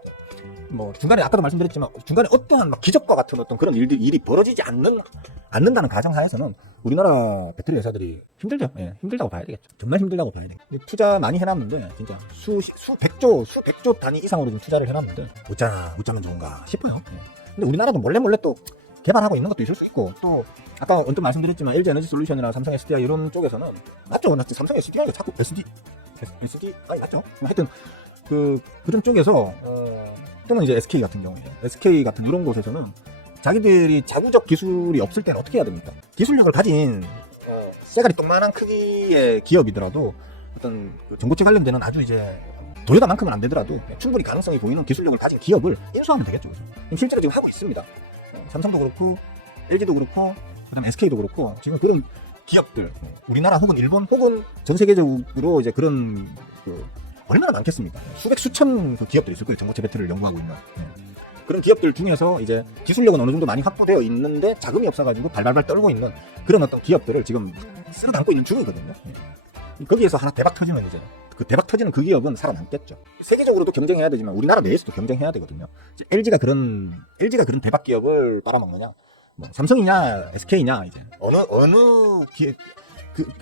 뭐 중간에 아까도 말씀드렸지만 중간에 어떠한 막 기적과 같은 어떤 그런 일이 벌어지지 않는다는 가정하에서는 우리나라 배터리 회사들이 힘들죠. 힘들다고 봐야 되겠죠. 정말 힘들다고 봐야 되겠죠. 투자 많이 해놨는데 진짜 수백조 단위 이상으로 좀 투자를 해놨는데 어쩌면 좋은가 싶어요. 근데 우리나라도 몰래 또 개발하고 있는 것도 있을 수 있고 또 아까 언뜻 말씀드렸지만 LG 에너지 솔루션이나 삼성 SDI 이런 쪽에서는 맞죠. 삼성 SDI가 자꾸 SDI 맞죠. 하여튼 그런 쪽에서 또는 이제 SK 같은 경우에 SK 같은 이런 곳에서는 자기들이 자구적 기술이 없을 때는 어떻게 해야 됩니까? 기술력을 가진 쇠가리 똥만한 크기의 기업이더라도 어떤 그 전고체 관련되는 아주 이제 도요다만큼은 안 되더라도 충분히 가능성이 보이는 기술력을 가진 기업을 인수하면 되겠죠. 실제로 지금 하고 있습니다. 삼성도 그렇고 LG도 그렇고 그다음에 SK도 그렇고 지금 그런 기업들 우리나라 혹은 일본 혹은 전 세계적으로 이제 그런 얼마나 많겠습니까? 수백 수천 그 기업들이 있을 거예요. 전고체 배터리를 연구하고 있는 그런 기업들 중에서 이제 기술력은 어느 정도 많이 확보되어 있는데 자금이 없어가지고 발발발 떨고 있는 그런 어떤 기업들을 지금 쓸어 담고 있는 중이거든요. 거기에서 하나 대박 터지면 이제 그 대박 터지는 그 기업은 살아남겠죠. 세계적으로도 경쟁해야 되지만 우리나라 내에서도 경쟁해야 되거든요. LG가 그런 대박 기업을 빨아먹느냐, 뭐 삼성이냐 SK냐 이제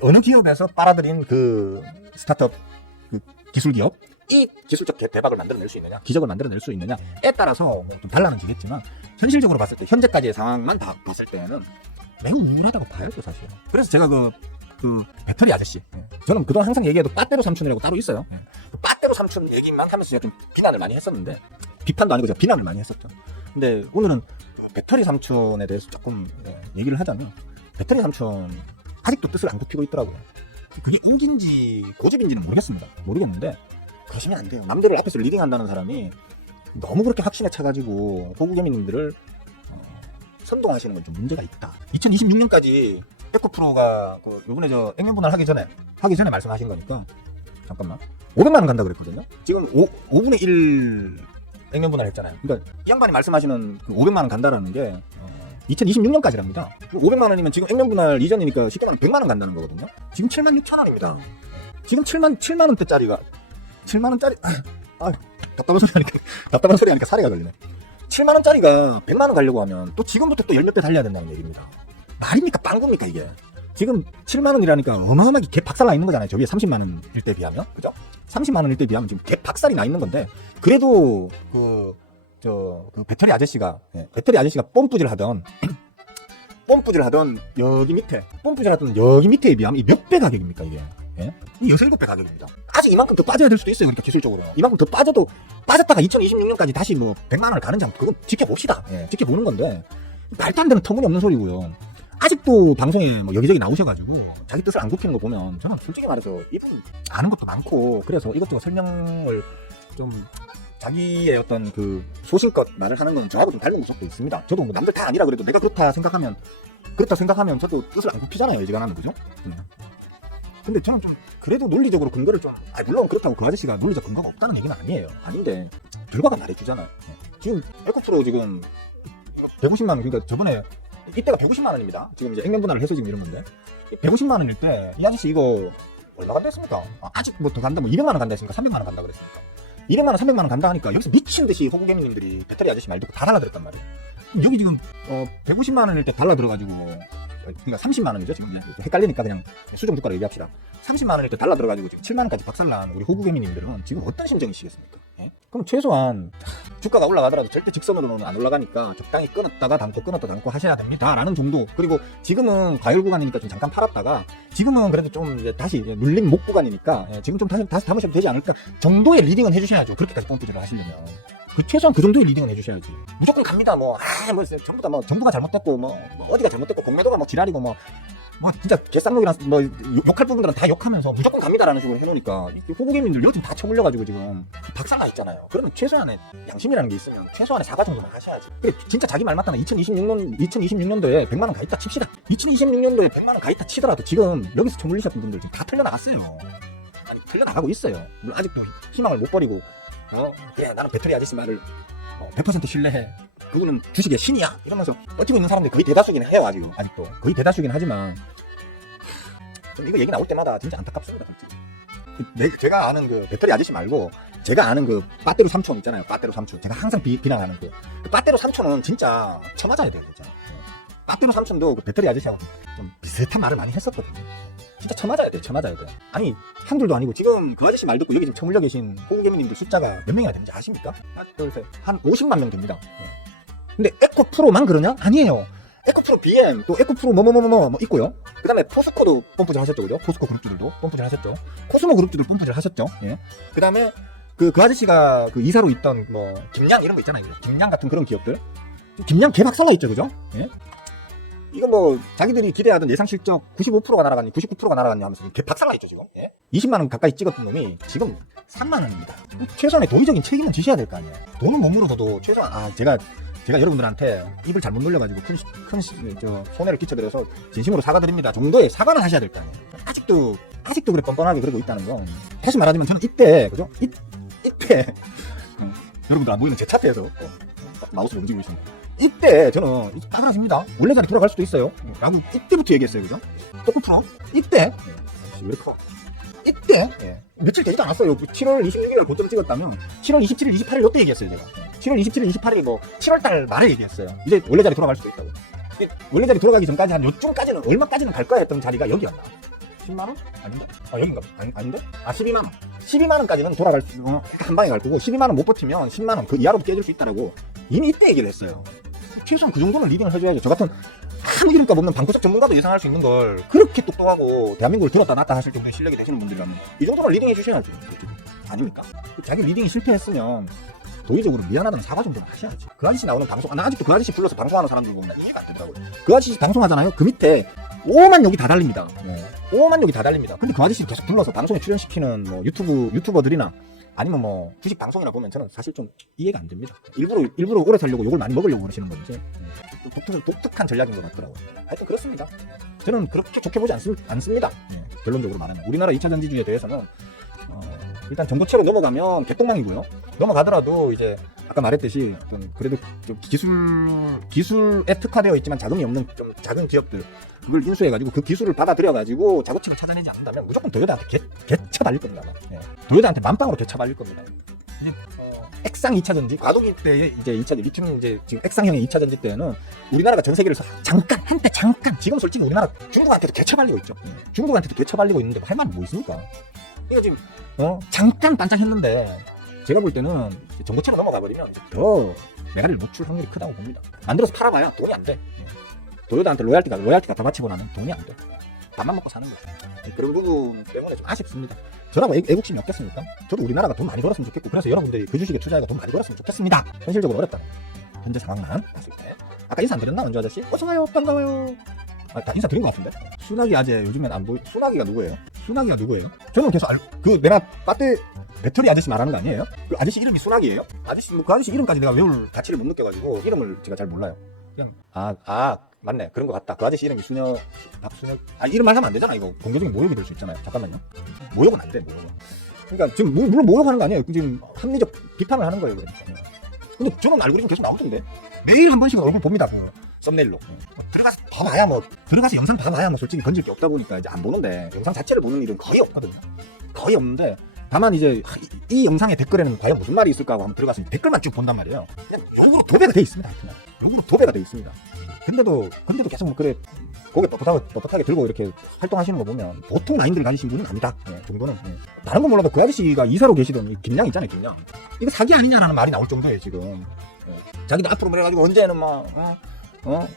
어느 기업에서 빨아들인 그 스타트업 그 기술 기업 이 기술적 대박을 만들어낼 수 있느냐, 기적을 만들어낼 수 있느냐에 따라서 좀 달라는 지겠지만 현실적으로 봤을 때 현재까지의 상황만 다 봤을 때는 매우 우울하다고 봐요, 사실. 그래서 제가 그 배터리 아저씨, 저는 그동안 항상 얘기해도 빠떼로 삼촌이라고 따로 있어요. 빠떼로 삼촌 얘기만 하면서 제가 좀 비난을 많이 했었는데, 비판도 아니고 제가 비난을 많이 했었죠. 근데 오늘은 배터리 삼촌에 대해서 조금 얘기를 하자면, 배터리 삼촌 아직도 뜻을 안 굽히고 있더라고요. 그게 인기인지 고집인지는 모르겠는데 그러시면 안 돼요. 남들을 앞에서 리딩한다는 사람이 너무 그렇게 확신에 차가지고 호구개미님들을 선동하시는 건 좀 문제가 있다. 2026년까지 에코프로가 요번에 저 액면분할 하기 전에 말씀하신 거니까 잠깐만 500만 원 간다 그랬거든요. 지금 5분의 1 액면분할 했잖아요. 그러니까 이 양반이 말씀하시는 그 500만 원 간다라는 게 2026년까지랍니다. 500만 원이면 지금 액면분할 이전이니까 쉽게 말하면 100만 원 간다는 거거든요. 지금 76,000원입니다. 지금 7만 원대짜리가 7만 원짜리 답답한 소리 하니까 사례가 걸리네. 7만 원짜리가 100만 원 가려고 하면 또 지금부터 또 열 몇 배 달려야 된다는 얘기입니다. 말입니까? 빵굽니까 이게? 지금 7만 원이라니까 어마어마하게 개 박살 나 있는 거잖아요. 저기에 30만 원일 때 비하면, 그죠? 30만 원일 때 비하면 지금 개 박살이 나 있는 건데, 그래도 그 배터리 아저씨가 뽐뿌질 하던 여기 밑에에 비하면 이 몇 배 가격입니까 이게? 예? 이 6-7배 가격입니다. 아직 이만큼 더 빠져야 될 수도 있어요. 그러니까 기술적으로 이만큼 더 빠졌다가 2026년까지 다시 뭐 100만 원을 가는지 그건 지켜봅시다. 지켜보는 건데 말도 안 되는 터무니없는 소리고요. 아직도 방송에 뭐 여기저기 나오셔가지고 자기 뜻을 안 굽히는 거 보면 저는 솔직히 말해서 이분 아는 것도 많고 그래서 이것저것 설명을 좀 자기의 어떤 그 소신껏 말을 하는 건 저하고 좀 다른 구석도 있습니다. 저도 뭐 남들 다 아니라 그래도 내가 그렇다 생각하면 저도 뜻을 안 굽히잖아요. 어지간하면, 그죠? 근데 저는 좀 그래도 논리적으로 근거를 좀 물론 그렇다고 그 아저씨가 논리적 근거가 없다는 얘기는 아니에요. 아닌데 결과가 말해주잖아요. 지금 에코프로 지금 150만 원, 그러니까 저번에 이때가 150만 원입니다. 지금 이제 액면분할을 해서 지금 이런 건데 150만 원일 때 이 아저씨 이거 얼마 간다 했습니까? 아직 뭐 더 간다, 뭐 200만 원 간다 했습니까? 300만 원 간다 그랬습니까? 200만 원, 300만 원 간다 하니까 여기서 미친 듯이 호구개미님들이 배터리 아저씨 말 듣고 다 달라들었단 말이에요. 여기 지금 150만 원일 때 달라들어가지고, 그러니까 30만 원이죠 지금. 헷갈리니까 그냥 수정 주가로 얘기합시다. 30만 원일 때 달라들어가지고 지금 7만 원까지 박살난 우리 호구개미님들은 지금 어떤 심정이시겠습니까? 예? 그럼 최소한 주가가 올라가더라도 절대 직선으로는 안 올라가니까 적당히 끊었다 담고 하셔야 됩니다 라는 정도. 그리고 지금은 과열 구간이니까 좀 잠깐 팔았다가 지금은 그래도 좀 이제 다시 눌림 목 구간이니까 지금 좀 다시 담으셔도 되지 않을까 정도의 리딩은 해주셔야죠. 그렇게까지 펌프질을 하시려면 최소한 그 정도의 리딩은 해주셔야지. 무조건 갑니다. 전부 다 정부가 잘못됐고 어디가 잘못됐고 공매도가 지랄이고 진짜 개쌍욕이랑 욕할 부분들은 다 욕하면서 무조건 갑니다라는 식으로 해놓으니까 호구개미들 요즘 다 쳐물려가지고 지금 박살나 있잖아요. 그러면 최소한의 양심이라는 게 있으면 최소한의 사과 정도만 하셔야지. 그래 진짜 자기 말 맞다면 2026년도에 100만 원 가 있다 칩시다. 2026년도에 100만 원 가 있다 치더라도 지금 여기서 쳐물리셨던 분들 지금 다 털려나갔어요. 아니 털려나가고 있어요. 물론 아직도 희망을 못 버리고 그래 나는 배터리 아저씨 말을 100% 신뢰해. 그거는 주식의 신이야? 이러면서 버티고 있는 사람들이 거의 대다수긴 해요. 아직도 거의 대다수긴 하지만 좀 이거 얘기 나올 때마다 진짜 안타깝습니다. 제가 아는 그 배터리 아저씨 말고 제가 아는 그 빠떼로 삼촌 있잖아요. 빠떼로 삼촌 제가 항상 비난하는 그 빠떼로 삼촌은 진짜 쳐맞아야 돼요. 진짜 빠떼로 삼촌도 그 배터리 아저씨하고 좀 비슷한 말을 많이 했었거든요. 진짜 쳐맞아야 돼. 아니 한둘도 아니고 지금 그 아저씨 말 듣고 여기 지금 처물려 계신 호구개미님들 숫자가 몇 명이나 되는지 아십니까? 하나 둘셋 한 50만 명 됩니다. 근데 에코프로만 그러냐? 아니에요. 에코프로 BM 또 에코프로 뭐 있고요. 그 다음에 포스코도 펌프질 하셨죠, 그죠? 포스코 그룹주들도 펌프질 하셨죠. 코스모 그룹주들 pom프질 하셨죠. 예. 그 다음에 그 아저씨가 그 이사로 있던 김양 이런 거 있잖아요. 김양 같은 그런 기업들 김양 개박살나 있죠, 그죠? 예? 이거 뭐 자기들이 기대하던 예상 실적 95%가 날아갔니 99%가 날아갔니 하면서 개박살나 있죠 지금. 예? 20만 원 가까이 찍었던 놈이 지금 3만 원입니다. 최소한의 도의적인 책임은 지셔야 될 거 아니에요. 돈은 못 물어서도 최소한 제가 여러분들한테 입을 잘못 놀려가지고 큰 손해를 끼쳐드려서 진심으로 사과드립니다 정도의 사과는 하셔야 될 거 아니에요. 아직도 그래 뻔뻔하게 그러고 있다는 거. 다시 말하자면 저는 이때 그죠? 이때 여러분들 안 보이는 제 차트에서 마우스를 움직이고 있습니다. 이때 저는 빠그라집니다. 원래 자리 돌아갈 수도 있어요 라고 이때부터 얘기했어요. 그죠? 똑부터 이때 왜 이렇게 커? 이때 며칠 되지도 않았어요. 7월 26일 고점 찍었다면 7월 27일 28일 이때 얘기했어요 제가. 7월 27일 28일이 뭐 7월달 말에 얘기했어요. 이제 원래 자리 돌아갈 수도 있다고. 원래 자리 돌아가기 전까지 한 요쯤까지는 얼마까지는 갈 거야 했던 자리가 여기였나? 10만원? 아닌데? 여긴가? 아닌데? 12만원 12만원까지는 돌아갈 수 한 방에 갈 거고 12만원 못 버티면 10만원 그 이하로 깨질 수 있다라고 이미 이때 얘기를 했어요. 최소한 그 정도는 리딩을 해줘야죠. 저 같은 아무 이름값 없는 방구석 전문가도 예상할 수 있는 걸 그렇게 똑똑하고 대한민국을 들었다 놨다 하실 정도의 실력이 되시는 분들이라면 이 정도는 리딩해 주셔야죠. 아닙니까? 자기 리딩이 실패했으면 도의적으로 미안하다는 사과 정도는 하셔야지. 그 아저씨 나오는 방송, 나 아직도 그 아저씨 불러서 방송하는 사람들 보면 이해가 안 된다고요. 그 아저씨 방송하잖아요. 그 밑에 5만 욕이 다 달립니다. 5만 욕이 다 달립니다. 근데 그 아저씨 계속 불러서 방송에 출연시키는 뭐 유튜버들이나 아니면 뭐 주식 방송이나 보면 저는 사실 좀 이해가 안 됩니다. 일부러 오래 살려고 욕을 많이 먹으려고 그러시는 건지 독특한 전략인 것 같더라고요. 하여튼 그렇습니다. 저는 그렇게 좋게 보지 않습니다. 결론적으로 말하면 우리나라 2차 전지주의에 대해서는 일단 정보체로 넘어가면 개똥망이고요. 넘어가더라도 이제 아까 말했듯이 그래도 좀 기술에 특화되어 있지만 자금이 없는 좀 작은 기업들 그걸 인수해가지고 그 기술을 받아들여가지고 작업체를 찾아내지 않는다면 무조건 도요타한테 개차 발릴 겁니다. 도요타한테 만빵으로 개차 발릴 겁니다. 이제 액상 2차 전지 과도기 때의 이제 2차 리튬 이제 지금 액상형의 2차 전지 때는 우리나라가 전 세계를 한때 잠깐 지금 솔직히 우리나라 중국한테도 개차 발리고 있죠. 중국한테도 개차 발리고 있는데 할 말은 뭐 있습니까? 이거 지금 잠깐 반짝했는데 제가 볼 때는 정보체로 넘어가 버리면 이제 더 메가리를 놓칠 확률이 크다고 봅니다. 만들어서 팔아봐야 돈이 안 돼. 도요타한테 로얄티가 다 바치고 나면 돈이 안 돼. 밥만 먹고 사는 거죠. 그런 부분 때문에 좀 아쉽습니다. 저라고 애국심이 없겠습니까? 저도 우리나라가 돈 많이 벌었으면 좋겠고 그래서 여러분들이 그 주식에 투자해서 돈 많이 벌었으면 좋겠습니다. 현실적으로 어렵다. 현재 상황만 봤을 때. 아까 인사 안 드렸나 원주 아저씨? 어서와요 반가워요. 다 인사 드린 것 같은데? 순하기 아재 요즘엔 안 보이. 순하기가 누구예요? 저는 계속 내가 배터리 아저씨 말하는 거 아니에요? 그 아저씨 이름이 순하기예요? 그 아저씨 이름까지 내가 외울 가치를 못 느껴가지고 이름을 제가 잘 몰라요. 그냥 맞네 그런 것 같다. 그 아저씨 이름이 순혁 이름 말하면 안 되잖아. 이거 공개적인 모욕이 될 수 있잖아요. 잠깐만요. 모욕은 안 돼. 모욕은. 그러니까 지금 물론 모욕하는 거 아니에요. 지금 합리적 비판을 하는 거예요. 그러니까. 근데 저는 알고리즘 계속 나오던데 매일 한 번씩은 얼굴 봅니다. 썸네일로 들어가서 봐봐야 들어가서 영상 봐봐야 솔직히 건질 게 없다 보니까 이제 안 보는데 영상 자체를 보는 일은 거의 없거든요. 거의 없는데 다만 이제 이 영상의 댓글에는 과연 무슨 말이 있을까 하고 한번 들어가서 댓글만 쭉 본단 말이에요. 그냥 역으로 도배가 돼 있습니다. 역으로 도배가 돼 있습니다. 근데도 계속 고개 뻣뻣하게 들고 이렇게 활동하시는 거 보면 보통 마인드를 가지신 분은 아니다. 정도는. 다른 건 몰라도 그 아저씨가 이사로 계시던 이 김양 있잖아요. 김양. 이거 사기 아니냐라는 말이 나올 정도예요 지금. 자기도 앞으로 그래가지고 언제는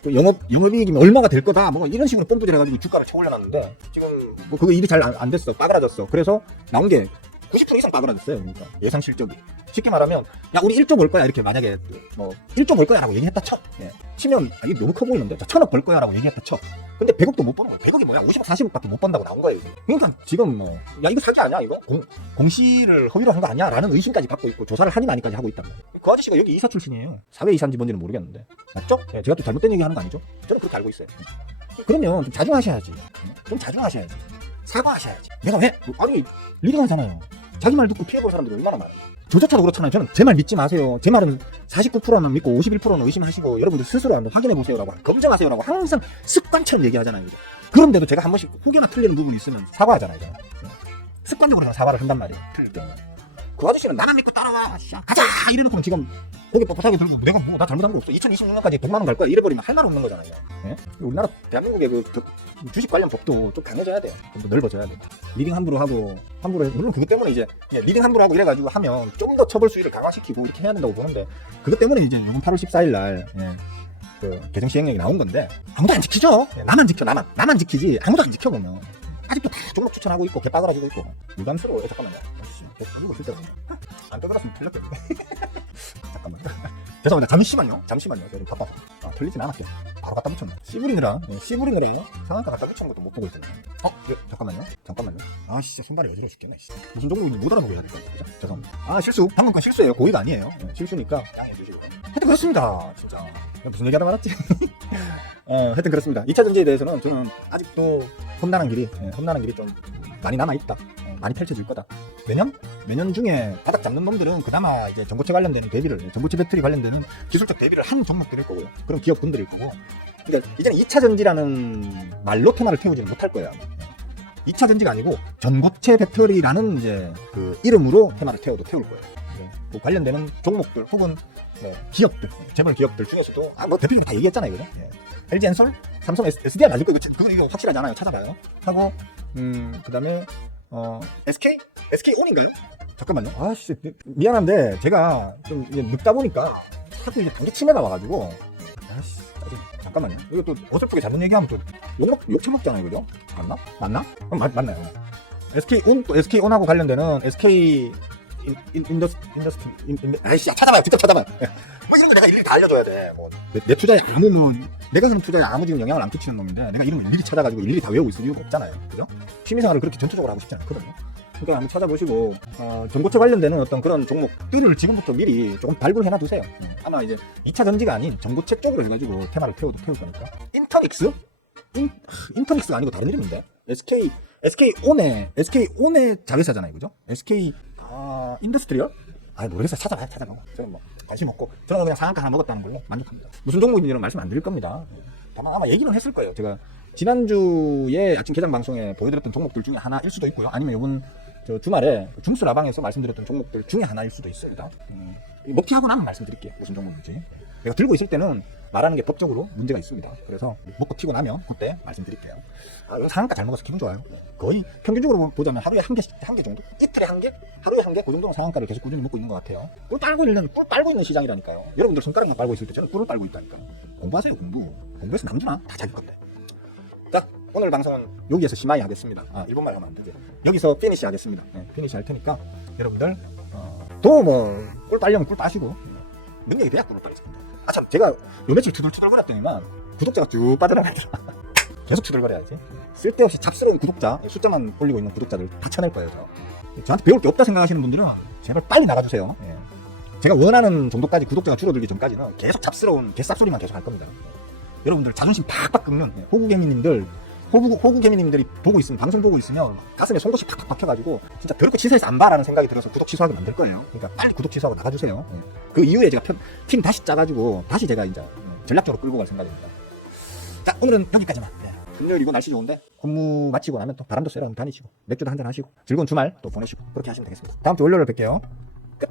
그 영업이익이면 얼마가 될 거다 뭐 이런 식으로 뽐뿌질 해가지고 주가를 쳐올려놨는데 지금 뭐 그거 일이 잘 안 됐어. 빠그라졌어. 그래서 나온 게 90% 이상 빠그라졌어요. 그러니까 예상 실적이. 쉽게 말하면 야 우리 1조 벌 거야 이렇게 만약에 1조 벌 거야 라고 얘기했다 쳐. 치면 이게 너무 커 보이는데 1000억 벌 거야 라고 얘기했다 쳐. 근데 100억도 못 버는 거야. 100억이 뭐야 50억 40억밖에 못 번다고 나온 거예요. 그러니까 지금 야 이거 사기 아니야 이거? 공시를 허위로 한 거 아니야? 라는 의심까지 받고 있고 조사를 하니 마니까지 하고 있단 말이에요. 그 아저씨가 여기 이사 출신이에요. 사회 이사인지 뭔지는 모르겠는데 맞죠? 제가 또 잘못된 얘기 하는 거 아니죠? 저는 그렇게 알고 있어요. 그러면 좀 자중하셔야지. 사과하셔야지. 내가 왜? 아니 리딩하잖아요. 자기 말 듣고 피해본 사람들이 얼마나 많아요. 저조차도 그렇잖아요. 저는 제 말 믿지 마세요. 제 말은 49%는 믿고 51%는 의심하시고 여러분들 스스로 한번 확인해보세요라고 검증하세요라고 항상 습관처럼 얘기하잖아요. 그죠? 그런데도 제가 한 번씩 혹여나 틀리는 부분이 있으면 사과하잖아요. 습관적으로 그냥 사과를 한단 말이에요. 틀릴 때는. 그 아저씨는 나만 믿고 따라와 가자 이래놓고 지금 고개 뻣뻣하게 들고 내가 나 잘못한 거 없어 2026년까지 100만 원 갈 거야 이래버리면 할 말 없는 거잖아요. 우리나라 대한민국의 그 주식 관련 법도 좀 강해져야 돼요. 좀 더 넓어져야 돼요. 리딩 함부로 하고 물론 그것 때문에 이제 리딩 함부로 하고 이래가지고 하면 좀 더 처벌 수위를 강화시키고 이렇게 해야 된다고 보는데 그것 때문에 이제 이번 8월 14일 날 그 개정 시행령이 나온 건데 아무도 안 지키죠. 나만 지켜 나만 지키지 아무도 안 지켜 보면 아직도 다 종목 추천하고 있고 개빠그라지고 있고 유감스러워요. 잠깐만요. 이거 쓸 때가 안 떠들었으면 틀렸겠네. 잠깐만. 죄송합니다. 잠시만요. 제가 좀 바빠서. 틀리진 않았어요. 바로 갖다 붙였네. 씨부리느라 상한가 갖다 붙이는 것도 못 보고 있었네. 네, 잠깐만요. 아씨, 손발이 어지러워 죽겠네. 무슨 종목인지 못 알아보게 해야 될 것 같아요. 그죠? 죄송합니다. 실수. 방금 건 실수예요. 고의가 아니에요. 실수니까 양해해 주시고. 하여튼 그렇습니다. 진짜. 무슨 얘기하다 말았지? 하여튼 그렇습니다. 2차 전지에 대해서는 저는 아직도 험난한 길이 좀 많이 남아있다. 많이 펼쳐질 거다. 매년 중에 바닥 잡는 놈들은 그나마 이제 전고체 관련된 대비를, 전고체 배터리 관련되는 기술적 대비를 한 종목들일 거고요. 그런 기업분들일 거고. 그러니까 이제는 2차 전지라는 말로 테마를 태우지는 못할 거예요. 2차 전지가 아니고 전고체 배터리라는 이제 그 이름으로 테마를 태워도 태울 거예요. 그 관련되는 종목들 혹은 기업들, 재벌 기업들 중에서도 뭐 대표님 다 얘기했잖아요, 그죠? LG 엔솔, 삼성 SDI 맞을 거예요. 그건 이거 확실하지 않아요. 찾아봐요. 하고 그다음에 SK온인가요? 잠깐만요. 아씨, 미안한데 제가 좀 이제 늙다 보니까 자꾸 이제 단계 치매가 와가지고 아씨, 잠깐만요. 이거 또 어설프게 잘못 얘기하면 또 욕처먹잖아요, 그죠? 맞나? 맞나요? SK온, 또 SK온하고 관련되는 SK 인더스트리 아이씨, 찾아봐요. 직접 찾아봐요. 뭐 이런 거 내가 일일이 다 알려줘야 돼. 뭐 내 투자에 내가 그런 투자에 아무 지금 영향을 안 끼치는 놈인데 내가 이런 거 일일이 찾아가지고 일일이 다 외우고 있을 이유가 없잖아요. 그죠? 취미생활을 그렇게 전투적으로 하고 싶지 않거든요. 그러니까 한번 찾아보시고 전고체 관련되는 어떤 그런 종목들을 지금부터 미리 조금 발굴해 놔두세요. 아마 이제 2차 전지가 아닌 전고체 쪽으로 해가지고 테마를 태울 거니까. 인터닉스가 아니고 다른 이름인데 SK온의 자회사잖아요, 그죠? SK 인더스트리얼? 모르겠어요. 찾아봐요. 저는 뭐 관심 없고 저는 그냥 상한가 하나 먹었다는 걸로 만족합니다. 무슨 종목인지는 말씀 안 드릴 겁니다. 다만 아마 얘기는 했을 거예요. 제가 지난주에 아침 개장 방송에 보여드렸던 종목들 중에 하나일 수도 있고요. 아니면 이번 주말에 중수 라방에서 말씀드렸던 종목들 중에 하나일 수도 있습니다. 먹튀하고 나면 말씀드릴게요. 무슨 종목인지. 내가 들고 있을 때는 말하는 게 법적으로 문제가 있습니다. 그래서 먹고 튀고 나면 그때 말씀드릴게요. 상한가 잘 먹어서 기분 좋아요. 거의 평균적으로 보자면 하루에 한 개 정도? 이틀에 한 개? 하루에 한 개? 그 정도는 상한가를 계속 꾸준히 먹고 있는 것 같아요. 꿀 빨고 있는 시장이라니까요. 여러분들 손가락만 빨고 있을 때 저는 꿀을 빨고 있다니까. 공부하세요, 공부해서 남주나? 다 자기 건데. 자, 오늘 방송은 여기에서 시마이 하겠습니다. 일본말 하면 안 되죠. 여기서 피니시 하겠습니다. 피니시 할 테니까 여러분들 또 뭐 꿀 빨려면 꿀 빠시고 능력이 돼야 꿀을 빨겠습니다. 참, 제가 요 며칠 투덜투덜거렸더니만 구독자가 쭉 빠져나가더라. 계속 투덜거려야지. 쓸데없이 잡스러운 구독자, 숫자만 올리고 있는 구독자들 다 쳐낼 거예요. 저한테 배울 게 없다 생각하시는 분들은 제발 빨리 나가주세요. 제가 원하는 정도까지 구독자가 줄어들기 전까지는 계속 잡스러운 개쌉소리만 계속 할 겁니다. 여러분들 자존심 팍팍 긁는 호구개미님들이 방송 보고 있으면 가슴에 송곳이 팍팍 박혀가지고 진짜 더럽게 취소해서 안 봐라는 생각이 들어서 구독 취소하게 만들 거예요. 그러니까 빨리 구독 취소하고 나가주세요. 그 이후에 제가 팀 다시 짜가지고 다시 제가 이제 전략적으로 끌고 갈 생각입니다. 자, 오늘은 여기까지만. 금요일이고 날씨 좋은데 근무 마치고 나면 또 바람도 쐬러 다니시고 맥주도 한잔 하시고 즐거운 주말 또 보내시고 그렇게 하시면 되겠습니다. 다음 주 월요일에 뵐게요. 끝.